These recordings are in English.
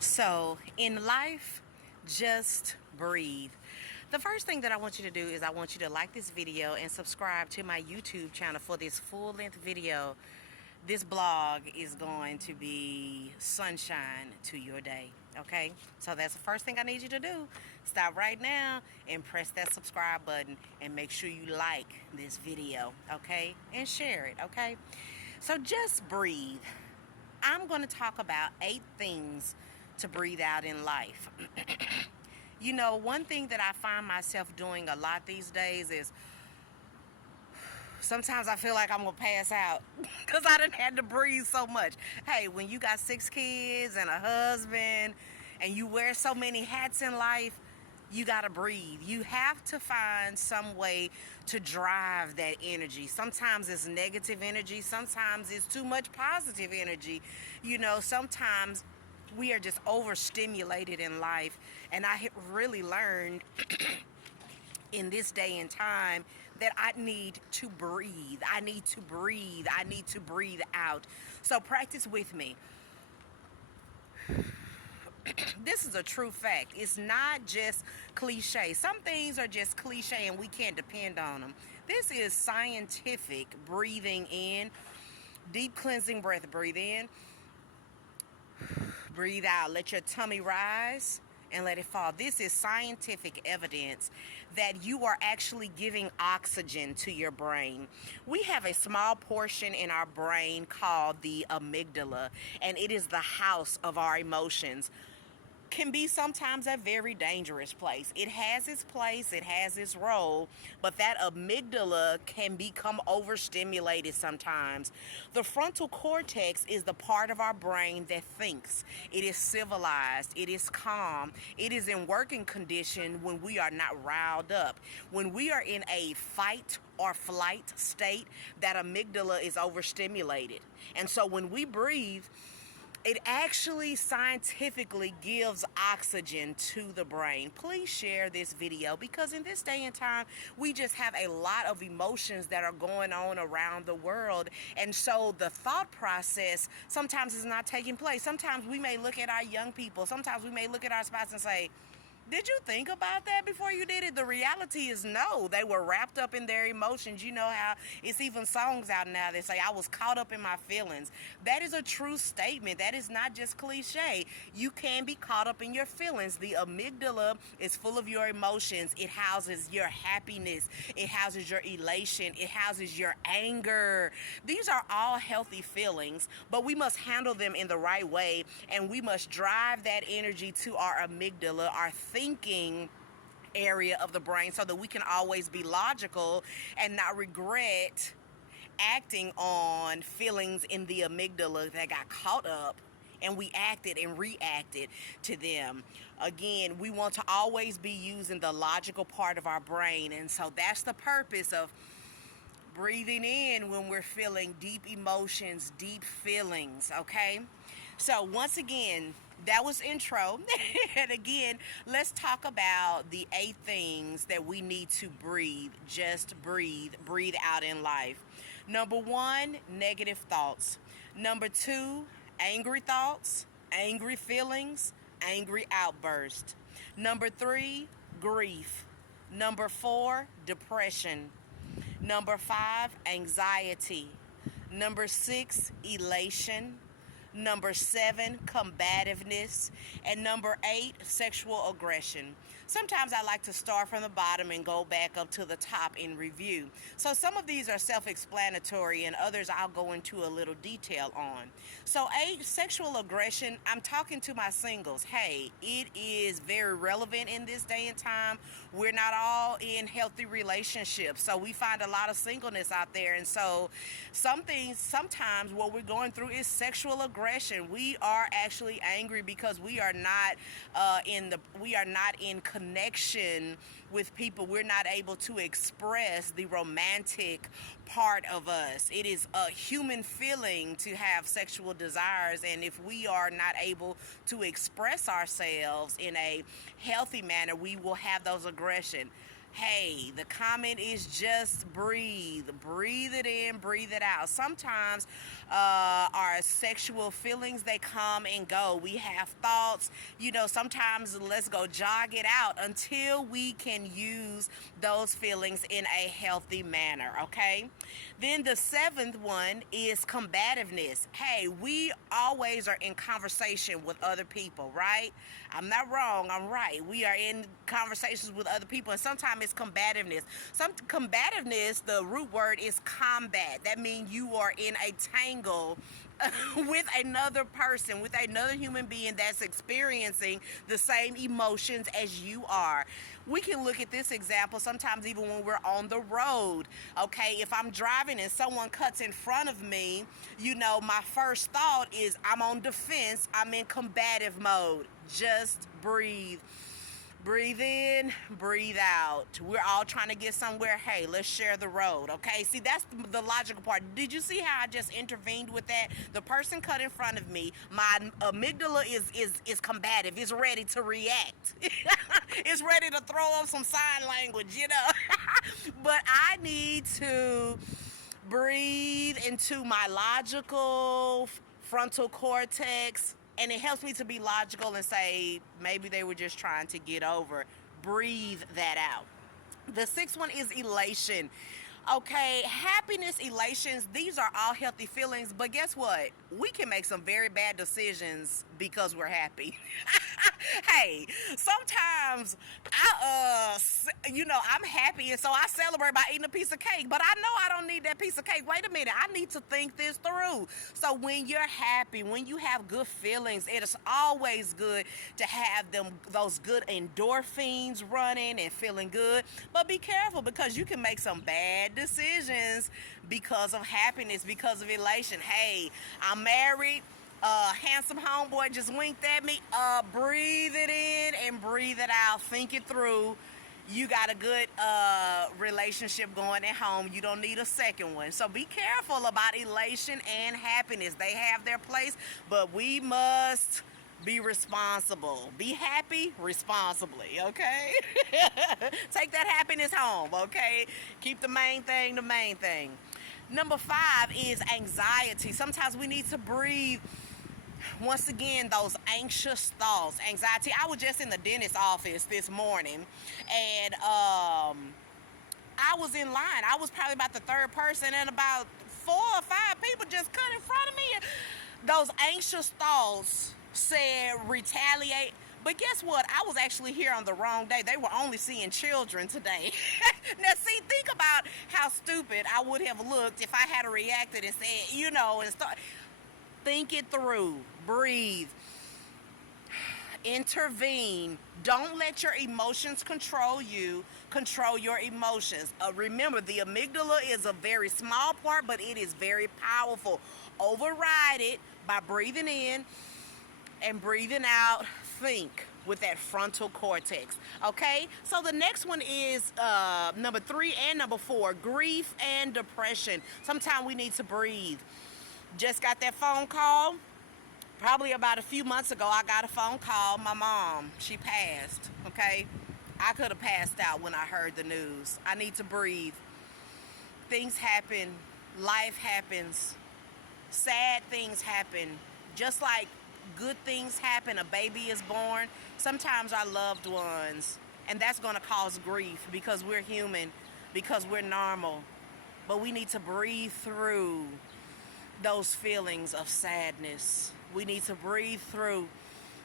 So, in life, just breathe. The first thing that I want you to do is I want you to like this video and subscribe to my YouTube channel for this full-length video. This blog is going to be sunshine to your day, okay? So that's the first thing I need you to do. Stop right now and press that subscribe button and make sure you like this video, okay? And share it, okay? So just breathe. I'm going to talk about 8 things to breathe out in life. You know, one thing that I find myself doing a lot these days is sometimes I feel like I'm going to pass out because I done had to breathe so much. Hey, when you got 6 kids and a husband and you wear so many hats in life, you got to breathe. You have to find some way to drive that energy. Sometimes it's negative energy. Sometimes it's too much positive energy. You know, sometimes we are just overstimulated in life. And I have really learned in this day and time that I need to breathe. I need to breathe. I need to breathe out. So practice with me. This is a true fact. It's not just cliche. Some things are just cliche and we can't depend on them. This is scientific breathing in. Deep cleansing breath. Breathe in. Breathe out. Let your tummy rise and let it fall. This is scientific evidence that you are actually giving oxygen to your brain. We have a small portion in our brain called the amygdala, and it is the house of our emotions. Can be sometimes a very dangerous place. It has its place, it has its role, but that amygdala can become overstimulated sometimes. The frontal cortex is the part of our brain that thinks. It is civilized, it is calm, it is in working condition when we are not riled up. When we are in a fight or flight state, that amygdala is overstimulated. And so when we breathe, it actually scientifically gives oxygen to the brain. Please share this video because in this day and time, we just have a lot of emotions that are going on around the world. And so the thought process sometimes is not taking place. Sometimes we may look at our young people. Sometimes we may look at our spouse and say, did you think about that before you did it? The reality is no. They were wrapped up in their emotions. You know how it's even songs out now that say, I was caught up in my feelings. That is a true statement. That is not just cliche. You can be caught up in your feelings. The amygdala is full of your emotions. It houses your happiness. It houses your elation. It houses your anger. These are all healthy feelings, but we must handle them in the right way, and we must drive that energy to our amygdala, our thinking area of the brain, so that we can always be logical and not regret acting on feelings in the amygdala that got caught up and we acted and reacted to them. Again, we want to always be using the logical part of our brain, and so that's the purpose of breathing in when we're feeling deep emotions, deep feelings, okay? So once again, that was intro. And again, let's talk about the 8 things that we need to breathe. Just breathe. Breathe out in life. Number 1, negative thoughts. Number 2, angry thoughts, angry feelings, angry outbursts. Number 3, grief. Number 4, depression. Number 5, anxiety. Number 6, elation. Number 7, combativeness. And number 8, sexual aggression. Sometimes I like to start from the bottom and go back up to the top in review. So some of these are self-explanatory and others I'll go into a little detail on. So 8, sexual aggression. I'm talking to my singles. Hey, it is very relevant in this day and time. We're not all in healthy relationships, so we find a lot of singleness out there. And so sometimes what we're going through is sexual aggression. We are actually angry because we are not in connection with people. We're not able to express the romantic part of us. It is a human feeling to have sexual desires, and if we are not able to express ourselves in a healthy manner, we will have those aggression. Hey, the comment is just breathe. Breathe it in, breathe it out. Sometimes our sexual feelings, they come and go. We have thoughts, sometimes let's go jog it out until we can use those feelings in a healthy manner, okay? Then the seventh one is combativeness. Hey, we always are in conversation with other people, right? I'm not wrong, I'm right. We are in conversations with other people, and sometimes it's combativeness. Some combativeness, the root word is combat. That means you are in a tangle with another person, with another human being that's experiencing the same emotions as you are. We can look at this example sometimes even when we're on the road. Okay, if I'm driving and someone cuts in front of me, my first thought is I'm on defense, I'm in combative mode. Just breathe. Breathe in, breathe out. We're all trying to get somewhere. Hey, let's share the road, okay? See, that's the logical part. Did you see how I just intervened with that? The person cut in front of me, my amygdala is combative. It's ready to react. It's ready to throw up some sign language, But I need to breathe into my logical frontal cortex, and it helps me to be logical and say, maybe they were just trying to get over. Breathe that out. The sixth one is elation. Okay, happiness, elations, these are all healthy feelings, but guess what? We can make some very bad decisions because we're happy. Hey, sometimes I'm happy, and so I celebrate by eating a piece of cake, but I know I don't need that piece of cake. Wait a minute, I need to think this through. So when you're happy, when you have good feelings, it is always good to have those good endorphins running and feeling good. But be careful, because you can make some bad decisions because of happiness, because of elation. Hey, I'm married. Handsome homeboy just winked at me. Breathe it in and breathe it out. Think it through. You got a good relationship going at home. You don't need a second one. So be careful about elation and happiness. They have their place, but we must be responsible. Be happy responsibly, okay? Take that happiness home, okay? Keep the main thing the main thing. Number 5 is anxiety. Sometimes we need to breathe. Once again, those anxious thoughts, anxiety. I was just in the dentist office this morning, and I was in line. I was probably about the third person, and about 4 or 5 people just cut in front of me. Those anxious thoughts said retaliate. But guess what? I was actually here on the wrong day. They were only seeing children today. Now, see, think about how stupid I would have looked if I had reacted and said, and start. Think it through. Breathe. Intervene. Don't let your emotions control you. Control your emotions. Remember, the amygdala is a very small part, but it is very powerful. Override it by breathing in and breathing out. Think with that frontal cortex. Okay, so the next one is number 3 and number 4, grief and depression. Sometimes we need to breathe. Just got that phone call. Probably about a few months ago, I got a phone call. My mom, she passed. Okay, I could have passed out when I heard the news. I need to breathe. Things happen. Life happens. Sad things happen. Just like good things happen, a baby is born. Sometimes our loved ones, and that's going to cause grief because we're human, because we're normal. But we need to breathe through those feelings of sadness. We need to breathe through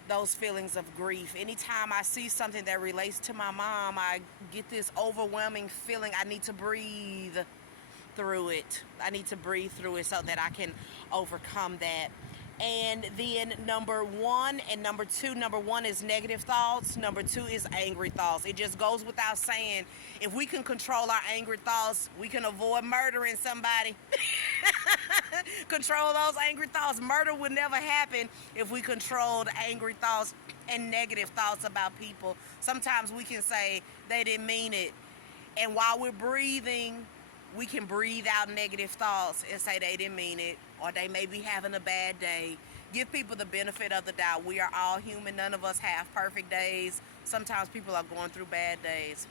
those feelings of grief. Anytime I see something that relates to my mom, I get this overwhelming feeling. I need to breathe through it. I need to breathe through it so that I can overcome that. And then number 1 and number 2. Number 1 is negative thoughts. Number 2 is angry thoughts. It just goes without saying, if we can control our angry thoughts, we can avoid murdering somebody. Control those angry thoughts. Murder would never happen if we controlled angry thoughts and negative thoughts about people. Sometimes we can say they didn't mean it. And while we're breathing, we can breathe out negative thoughts and say they didn't mean it, or they may be having a bad day. Give people the benefit of the doubt. We are all human. None of us have perfect days. Sometimes people are going through bad days.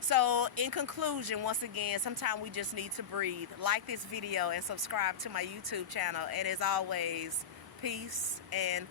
So in conclusion, once again, sometimes we just need to breathe. Like this video and subscribe to my YouTube channel. And as always, peace and